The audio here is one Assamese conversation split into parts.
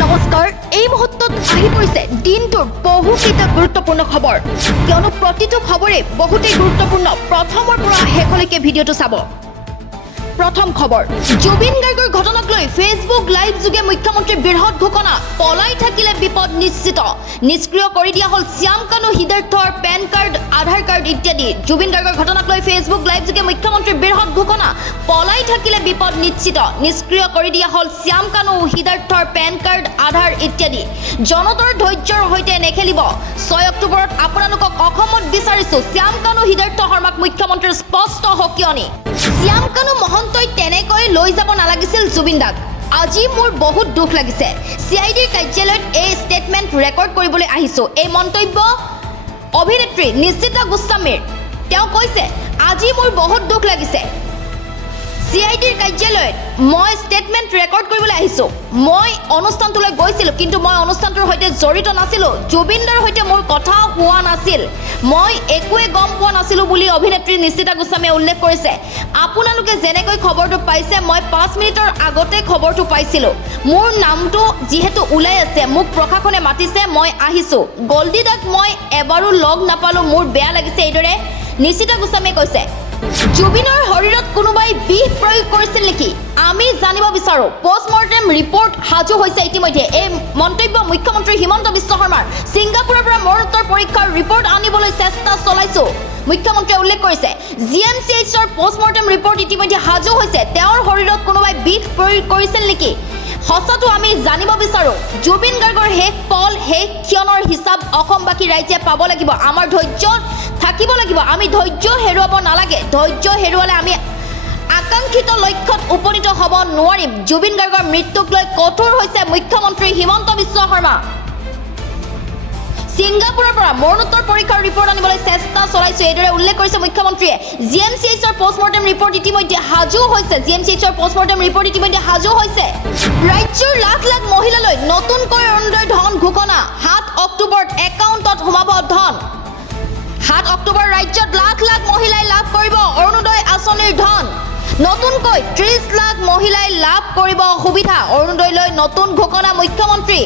নমস্কাৰ এই মুহূৰ্তত আহি পৰিছে দিনটোৰ বহুকেইটা গুৰুত্বপূৰ্ণ খবৰ কিয়নো প্ৰতিটো খবৰে বহুতেই গুৰুত্বপূৰ্ণ প্ৰথমৰ পৰা শেষলৈকে ভিডিঅ'টো চাব প্ৰথম খবৰ জুবিন গাৰ্গৰ ঘটনাক লৈ ফেচবুক লাইভ যোগে মুখ্যমন্ত্ৰীৰ বৃহৎ ঘোষণা পলাই থাকিলে বিপদ নিশ্চিত নিষ্ক্ৰিয় কৰি দিয়া হল শ্যাম কানু হিদাৰ্থৰ পেন কাৰ্ড আধাৰ কাৰ্ড ইত্যাদি জুবিন গাৰ্গৰ ঘটনাক লৈ ফেচবুক লাইভ যোগে মুখ্যমন্ত্ৰীৰ বৃহৎ ঘোষণা পলাই থাকিলে বিপদ নিশ্চিত নিষ্ক্ৰিয় কৰি দিয়া হল শ্যাম কানু হিদাৰ্থৰ পেন কাৰ্ড আধাৰ ইত্যাদি জনতাৰ ধৈৰ্যৰ সৈতে নেখেলিব 6 অক্টোবৰত আপোনালোকক অসমত বিচাৰিছো শ্যাম কানু হিদাৰ্থ শৰ্মাক মুখ্যমন্ত্ৰীৰ স্পষ্ট হকিয়নি শ্যাম কানু মহন্তই তেনেকৈ লৈ যাব নালাগিছিল জুবিন দাক আজি মোৰ বহুত দুখ লাগিছে সিআইডিৰ কাৰ্যালয়ত এই ষ্টেটমেণ্ট ৰেকৰ্ড কৰিবলৈ আহিছো এই মন্তব্য অভিনেত্ৰী নিশ্চিতা গোস্বামীৰ তেওঁ কৈছে আজি মোৰ বহুত দুখ লাগিছে সিআইডিৰ কাৰ্যালয়ত মই ষ্টেটমেণ্ট ৰেকৰ্ড কৰিবলৈ আহিছো মই অনুষ্ঠানটোলৈ গৈছিলো কিন্তু মই অনুষ্ঠানটোৰ সৈতে জড়িত নাছিলো জুবিনদাৰ সৈতে মোৰ কথা হোৱা নাছিল মই একোৱে গম পোৱা নাছিলো বুলি অভিনেত্ৰী নিশ্চিতা গোস্বামীয়ে উল্লেখ কৰিছে আপোনালোকে যেনেকৈ খবৰটো পাইছে মই 5 মিনিটৰ আগতে খবৰটো পাইছিলো মোৰ নামটো যেহেতু ওলাই আছে মোক প্ৰশাসনে মাতিছে মই আহিছো গল্ডিদাক মই এবাৰো লগ নাপালো মোৰ বেয়া লাগিছে এইদৰে নিশ্চিতা গোস্বামীয়ে কৈছে জুবিনৰ শৰীৰত কোনোবাই বিষ প্ৰয়োগ কৰিছিল নেকি আমি জানিব বিচাৰো পোষ্টমৰ্টেম ৰিপৰ্ট হাজু হৈছে ইতিমধ্যে এই মন্তব্য মুখ্যমন্ত্ৰী হিমন্ত বিশ্ব শৰ্মাৰ সিংগাপুৰৰ পৰা মৰণোত্তৰ পৰীক্ষাৰ ৰিপৰ্ট আনিবলৈ চেষ্টা চলাইছো মুখ্যমন্ত্ৰীয়ে উল্লেখ কৰিছে GMCH'ৰ পোষ্টমৰ্টেম ৰিপৰ্ট ইতিমধ্যে হাজু হৈছে তেওঁৰ শৰীৰত কোনোবাই বিষ প্ৰয়োগ কৰিছিল নেকি সঁচাটো আমি জানিব বিচাৰো জুবিন গাৰ্গৰ শেষ পল শেষ ক্ষণৰ হিচাপ অসমবাসী ৰাইজে পাব লাগিব আমাৰ ধৈৰ্য থাকিব লাগিব আমি ধৈৰ্য হেৰুৱাব নালাগে ধৈৰ্য হেৰুৱালে আমি আকাংক্ষিত লক্ষ্যত উপনীত হ'ব নোৱাৰিম জুবিন গাৰ্গৰ মৃত্যুক লৈ কঠোৰ হৈছে মুখ্যমন্ত্ৰী হিমন্ত বিশ্ব শৰ্মা সিংগাপুৰৰ পৰা মৰণোত্তৰ পৰীক্ষাৰ ৰিপৰ্ট আনিবলৈ চেষ্টা চলাইছো এইদৰে উল্লেখ কৰিছে মুখ্যমন্ত্ৰীয়ে GMCH'ৰ পোষ্টমৰ্টেম ৰিপৰ্ট ইতিমধ্যে হাজু হৈছে GMCH'ৰ পোষ্টমৰ্টেম ৰিপৰ্ট ইতিমধ্যে হাজু হৈছে ৰাজ্যৰ লাখ লাখ মহিলালৈ নতুনকৈ অৰুণোদয় ধন ঘোষণা 7 অক্টোবৰত একাউণ্টত সোমাব ধন 7 অক্টোবৰ ৰাজ্যত লাখ লাখ মহিলাই লাভ কৰিব অৰুণোদয় আঁচনিৰ ধন নতুনকৈ 30 লাখ মহিলাই লাভ কৰিব সুবিধা অৰুণোদয়লৈ নতুন ঘোষণা মুখ্যমন্ত্ৰী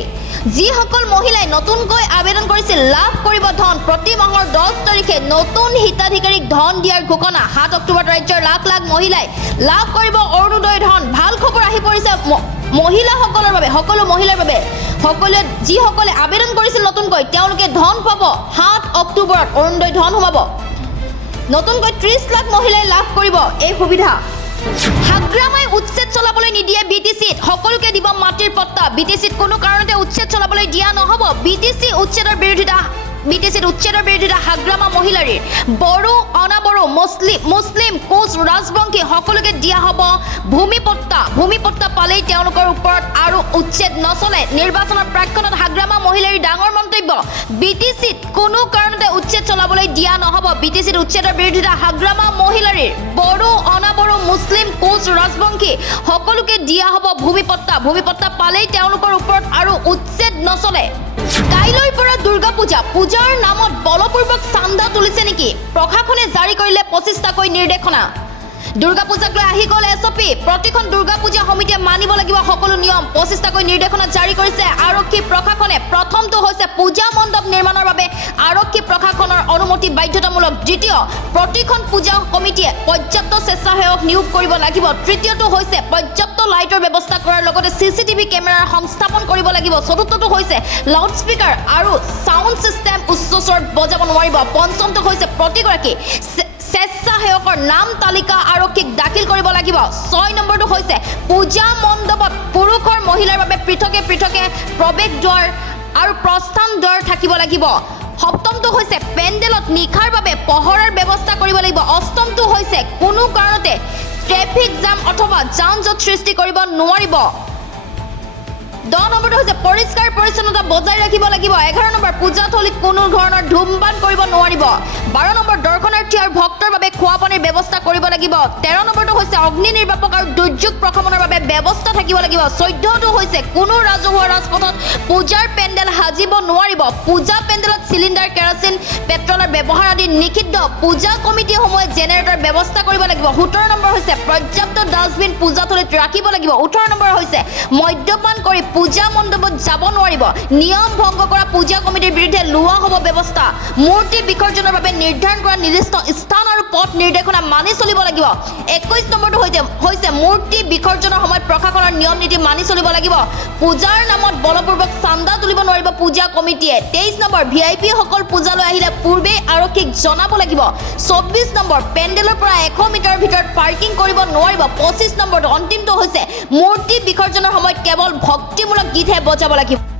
যিসকল মহিলাই নতুনকৈ আবেদন কৰিছিল লাভ কৰিব ধন প্ৰতি মাহৰ 10 তাৰিখে নতুন হিতাধিকাৰীক ধন দিয়াৰ ঘোষণা 7 অক্টোবৰত ৰাজ্যৰ লাখ লাখ মহিলাই লাভ কৰিব অৰুণোদয় ধন ভাল খবৰ আহি পৰিছে মহিলাসকলৰ বাবে সকলো মহিলাৰ বাবে সকলোৱে যিসকলে আবেদন কৰিছিল নতুনকৈ তেওঁলোকে ধন পাব 7 অক্টোবৰত অৰুণোদয় ধন সোমাব নতুনকৈ 30 লাখ মহিলাই লাভ কৰিব এই সুবিধা হাগ্ৰামাই উচ্ছেদ চলাবলৈ নিদিয়ে বিটিচিত সকলোকে দিব মাটিৰ পট্টা বিটিচিত কোনো কাৰণতে উচ্ছেদ চলাবলৈ দিয়া নহব বিটিচি উচ্ছেদৰ বিৰোধিতা হাগ্ৰামা মহিলাৰী বড়ো অনাবড়ো মুছলিম কোচ ৰাজবংশী সকলোকে দিয়া হ'ব ভূমিপট্টা পালেই তেওঁলোকৰ ওপৰত আৰু উচ্ছেদ নচলে নিৰ্বাচনৰ প্ৰাক্ষণত হাগ্ৰামা মহিলাৰী ডাঙৰ মন্তব্য বিটিচিত কোনো কাৰণতে উচ্ছেদ চলাবলৈ দিয়া নহব বিটিচিত উচ্ছেদৰ বিৰোধিতা হাগ্ৰামা মহিলাৰীৰ বড়ো অনাবড়ো মুছলিম কোচ ৰাজবংশী সকলোকে দিয়া হ'ব ভূমিপট্টা পালেই তেওঁলোকৰ ওপৰত আৰু উচ্ছেদ নচলে কাইলৈৰ পৰা দুৰ্গা পূজাৰ নামত বলপূৰ্বক চান্দা তুলিছে নেকি প্ৰশাসনে জাৰি কৰিলে 25টাকৈ নিৰ্দেশনা দুৰ্গা পূজাক লৈ আহি গ'ল এছঅপি প্ৰতিখন দুৰ্গা পূজা সমিতিয়ে মানিব লাগিব সকলো নিয়ম 25টাকৈ নিৰ্দেশনা জাৰি কৰিছে আৰক্ষী প্ৰশাসনে প্ৰথমটো হৈছে পূজা মণ্ডপ নিৰ্মাণৰ বাবে আৰক্ষী প্ৰশাসনৰ অনুমতি বাধ্যতামূলক দ্বিতীয় প্ৰতিখন পূজা কমিটিয়ে পৰ্যাপ্ত স্বেচ্ছাসেৱক নিয়োগ কৰিব লাগিব তৃতীয়টো হৈছে পৰ্যাপ্ত লাইটৰ ব্যৱস্থা কৰাৰ লগতে CCTV কেমেৰাৰ সংস্থাপন কৰিব লাগিব চতুৰ্থটো হৈছে লাউড স্পিকাৰ আৰু সাউণ্ড সিস্টেম উচ্চ স্বৰত বজাব নোৱাৰিব পঞ্চমটো হৈছে প্ৰতিগৰাকী স্বেচ্ছাসেৱকৰ নাম তালিকা আৰক্ষীক দাখিল কৰিব লাগিব 6 নম্বৰটো হৈছে পূজা মণ্ডপত পুৰুষৰ মহিলাৰ বাবে পৃথকে প্ৰৱেশ দ্বাৰ আৰু প্ৰস্থান দ্বাৰ থাকিব লাগিব সপ্তমটো হৈছে পেণ্ডেলত নিখাৰ বাবে পহৰাৰ ব্যৱস্থা কৰিব লাগিব অষ্টমটো হৈছে কোনো কাৰণতে ট্ৰেফিক জাম অথবা যান-জঁট সৃষ্টি কৰিব নোৱাৰিব 10 নম্বৰটো হৈছে পৰিষ্কাৰ পৰিচ্ছন্নতা বজাই ৰাখিব লাগিব 11 নম্বৰ পূজাথলীত কোনো ধৰণৰ ধূমপান কৰিব নোৱাৰিব 12 নম্বৰ দৰ্শনাৰ্থী আৰু ভক্তৰ বাবে খোৱা পানীৰ ব্যৱস্থা কৰিব লাগিব 13 নম্বৰটো হৈছে অগ্নি নিৰ্বাপক আৰু দুৰ্যোগ প্ৰশমনৰ বাবে ব্যৱস্থা থাকিব লাগিব 14টো হৈছে কোনো ৰাজহুৱা ৰাজপথত পূজাৰ পেণ্ডেল সাজিব নোৱাৰিব পূজা পেণ্ডেলত চিলিণ্ডাৰ কেৰাচিন পেট্ৰলৰ ব্যৱহাৰ আদি নিষিদ্ধ পূজা কমিটিসমূহে জেনেৰেটৰ ব্যৱস্থা কৰিব লাগিব 17 নম্বৰ হৈছে পৰ্যাপ্ত ডাষ্টবিন পূজাথলীত ৰাখিব লাগিব 18 নম্বৰ হৈছে মদ্যপান কৰি পূজা মণ্ডপত যাব নোৱাৰিব নিয়ম ভংগ কৰা পূজা কমিটিৰ বিৰুদ্ধে লোৱা হ'ব ব্যৱস্থা মূৰ্তি বিসৰ্জনৰ বাবে নিৰ্ধাৰণ কৰা নিৰ্দিষ্ট স্থান আৰু পথ নিৰ্দেশনা মানি চলিব লাগিব 21 নম্বৰটো হৈছে মূৰ্তি বিসৰ্জনৰ সময়ত প্ৰশাসনৰ নিয়ম নীতি মানি চলিব লাগিব পূজাৰ নামত বলপূৰ্বক চান্দা তুলিব নোৱাৰিব পূজা কমিটিয়ে 23 নম্বৰ ভিআইপি সকল পূজালৈ আহিলে পূৰ্বে আৰক্ষীক জনাব লাগিব 24 নম্বৰ পেণ্ডেলৰ পৰা 100 মিটাৰ ভিতৰত পাৰ্কিং কৰিব নোৱাৰিব 25 নম্বৰটো অন্তিমটো হৈছে মূৰ্তি বিসৰ্জনৰ সময়ত কেৱল ভক্তিমূলক গীতহে বজাব লাগিব